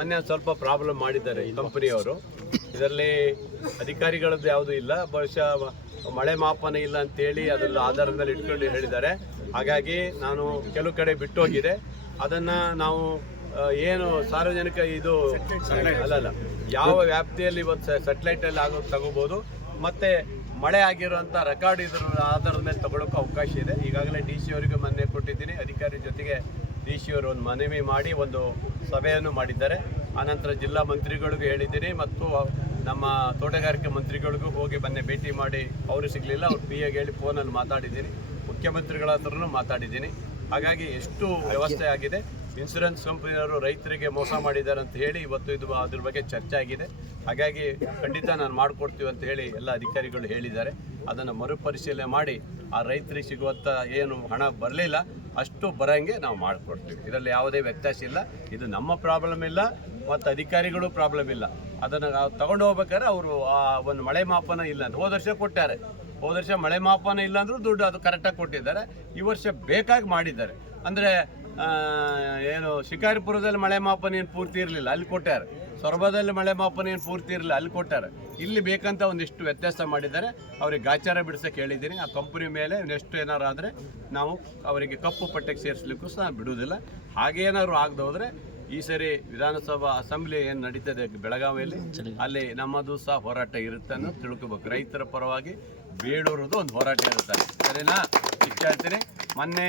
ಮೊನ್ನೆ ಸ್ವಲ್ಪ ಪ್ರಾಬ್ಲಮ್ ಮಾಡಿದ್ದಾರೆ ಈ ಕಂಪನಿಯವರು. ಇದರಲ್ಲಿ ಅಧಿಕಾರಿಗಳದ್ದು ಯಾವುದೂ ಇಲ್ಲ, ಬಹುಶಃ ಮಳೆ ಮಾಪನ ಇಲ್ಲ ಅಂತೇಳಿ ಅದರ ಆಧಾರದ ಇಟ್ಕೊಂಡು ಹೇಳಿದ್ದಾರೆ. ಹಾಗಾಗಿ ನಾನು ಕೆಲವು ಕಡೆ ಬಿಟ್ಟೋಗಿದೆ. ಅದನ್ನು ನಾವು ಏನು ಸಾರ್ವಜನಿಕ ಇದು ಅಲ್ಲಲ್ಲ ಯಾವ ವ್ಯಾಪ್ತಿಯಲ್ಲಿ ಇವತ್ತು ಸೆಟ್ಲೈಟಲ್ಲಿ ಆಗೋದು ತಗೋಬೋದು. ಮತ್ತು ಮಳೆ ಆಗಿರುವಂಥ ರೆಕಾರ್ಡ್ ಇದ್ರ ಆಧಾರದ ಮೇಲೆ ತಗೊಳ್ಳೋಕೆ ಅವಕಾಶ ಇದೆ. ಈಗಾಗಲೇ ಡಿ ಸಿ ಅವರಿಗೆ ಮೊನ್ನೆ ಕೊಟ್ಟಿದ್ದೀನಿ. ಅಧಿಕಾರಿ ಜೊತೆಗೆ ಡಿ ಸಿ ಅವರು ಒಂದು ಮನವಿ ಮಾಡಿ ಒಂದು ಸಭೆಯನ್ನು ಮಾಡಿದ್ದಾರೆ. ಆನಂತರ ಜಿಲ್ಲಾ ಮಂತ್ರಿಗಳಿಗೂ ಹೇಳಿದ್ದೀನಿ ಮತ್ತು ನಮ್ಮ ತೋಟಗಾರಿಕೆ ಮಂತ್ರಿಗಳಿಗೂ ಹೋಗಿ ಬನ್ನೆ, ಭೇಟಿ ಮಾಡಿ. ಅವರು ಸಿಗಲಿಲ್ಲ, ಅವ್ರು ಪಿ ಎಗೆ ಹೇಳಿ ಫೋನಲ್ಲಿ ಮಾತಾಡಿದ್ದೀನಿ. ಮುಖ್ಯಮಂತ್ರಿಗಳ ಹತ್ರನೂ ಮಾತಾಡಿದ್ದೀನಿ. ಹಾಗಾಗಿ ಎಷ್ಟು ವ್ಯವಸ್ಥೆ ಆಗಿದೆ ಇನ್ಸೂರೆನ್ಸ್ ಕಂಪನಿಯವರು ರೈತರಿಗೆ ಮೋಸ ಮಾಡಿದ್ದಾರೆ ಅಂತ ಹೇಳಿ ಇವತ್ತು ಇದು ಅದ್ರ ಬಗ್ಗೆ ಚರ್ಚೆ ಆಗಿದೆ. ಹಾಗಾಗಿ ಖಂಡಿತ ನಾನು ಮಾಡಿಕೊಡ್ತೀವಿ ಅಂತ ಹೇಳಿ ಎಲ್ಲ ಅಧಿಕಾರಿಗಳು ಹೇಳಿದ್ದಾರೆ. ಅದನ್ನು ಮರುಪರಿಶೀಲನೆ ಮಾಡಿ ಆ ರೈತರಿಗೆ ಸಿಗುವಂಥ ಏನು ಹಣ ಬರಲಿಲ್ಲ, ಅಷ್ಟು ಬರೋಂಗೆ ನಾವು ಮಾಡಿಕೊಡ್ತೀವಿ. ಇದರಲ್ಲಿ ಯಾವುದೇ ವ್ಯತ್ಯಾಸ ಇಲ್ಲ. ಇದು ನಮ್ಮ ಪ್ರಾಬ್ಲಮ್ ಇಲ್ಲ, ಮತ್ತು ಅಧಿಕಾರಿಗಳು ಪ್ರಾಬ್ಲಮ್ ಇಲ್ಲ. ಅದನ್ನು ತಗೊಂಡು ಹೋಗ್ಬೇಕಾದ್ರೆ ಅವರು ಆ ಒಂದು ಮಳೆ ಮಾಪನ ಇಲ್ಲ ಅಂತ. ಹೋದ ವರ್ಷ ಕೊಟ್ಟಾರೆ. ಹೋದ ವರ್ಷ ಮಳೆ ಮಾಪನ ಇಲ್ಲ ಅಂದರೂ ದುಡ್ಡು ಅದು ಕರೆಕ್ಟಾಗಿ ಕೊಟ್ಟಿದ್ದಾರೆ. ಈ ವರ್ಷ ಬೇಕಾಗಿ ಮಾಡಿದ್ದಾರೆ. ಅಂದರೆ ಏನು, ಶಿಕಾರಿಪುರದಲ್ಲಿ ಮಳೆ ಮಾಪನ ಏನು ಪೂರ್ತಿ ಇರಲಿಲ್ಲ, ಅಲ್ಲಿ ಕೊಟ್ಟಾರೆ ಸೊರಬದಲ್ಲಿ ಮಳೆ ಮಾಪನ ಏನು ಪೂರ್ತಿ ಇರಲಿಲ್ಲ, ಅಲ್ಲಿ ಕೊಟ್ಟಾರೆ ಇಲ್ಲಿ ಬೇಕಂತ ಒಂದಿಷ್ಟು ವ್ಯತ್ಯಾಸ ಮಾಡಿದ್ದಾರೆ. ಅವರಿಗೆ ಗಾಚಾರ ಬಿಡಿಸೋಕೆ ಹೇಳಿದ್ದೀನಿ. ಆ ಕಂಪನಿ ಮೇಲೆ ನೆಕ್ಸ್ಟ್ ಏನಾರು ಆದರೆ ನಾವು ಅವರಿಗೆ ಕಪ್ಪು ಪಟ್ಟಕ್ಕೆ ಸೇರಿಸ್ಲಿಕ್ಕೂ ಸಹ ಬಿಡುವುದಿಲ್ಲ. ಆಗದೆ ಹೋದರೆ ಈ ಸರಿ ವಿಧಾನಸಭಾ ಅಸೆಂಬ್ಲಿ ಏನು ನಡೀತದೆ ಬೆಳಗಾವಿಯಲ್ಲಿ, ಅಲ್ಲಿ ನಮ್ಮದು ಸಹ ಹೋರಾಟ ಇರುತ್ತೆ ಅನ್ನೋದು ತಿಳ್ಕೊಬೇಕು. ರೈತರ ಪರವಾಗಿ ಬೇಡೂರದು ಒಂದು ಹೋರಾಟ ಇರುತ್ತೆ. ಸರಿನಾ? ಇಷ್ಟ ಹೇಳ್ತೀನಿ ಮೊನ್ನೆ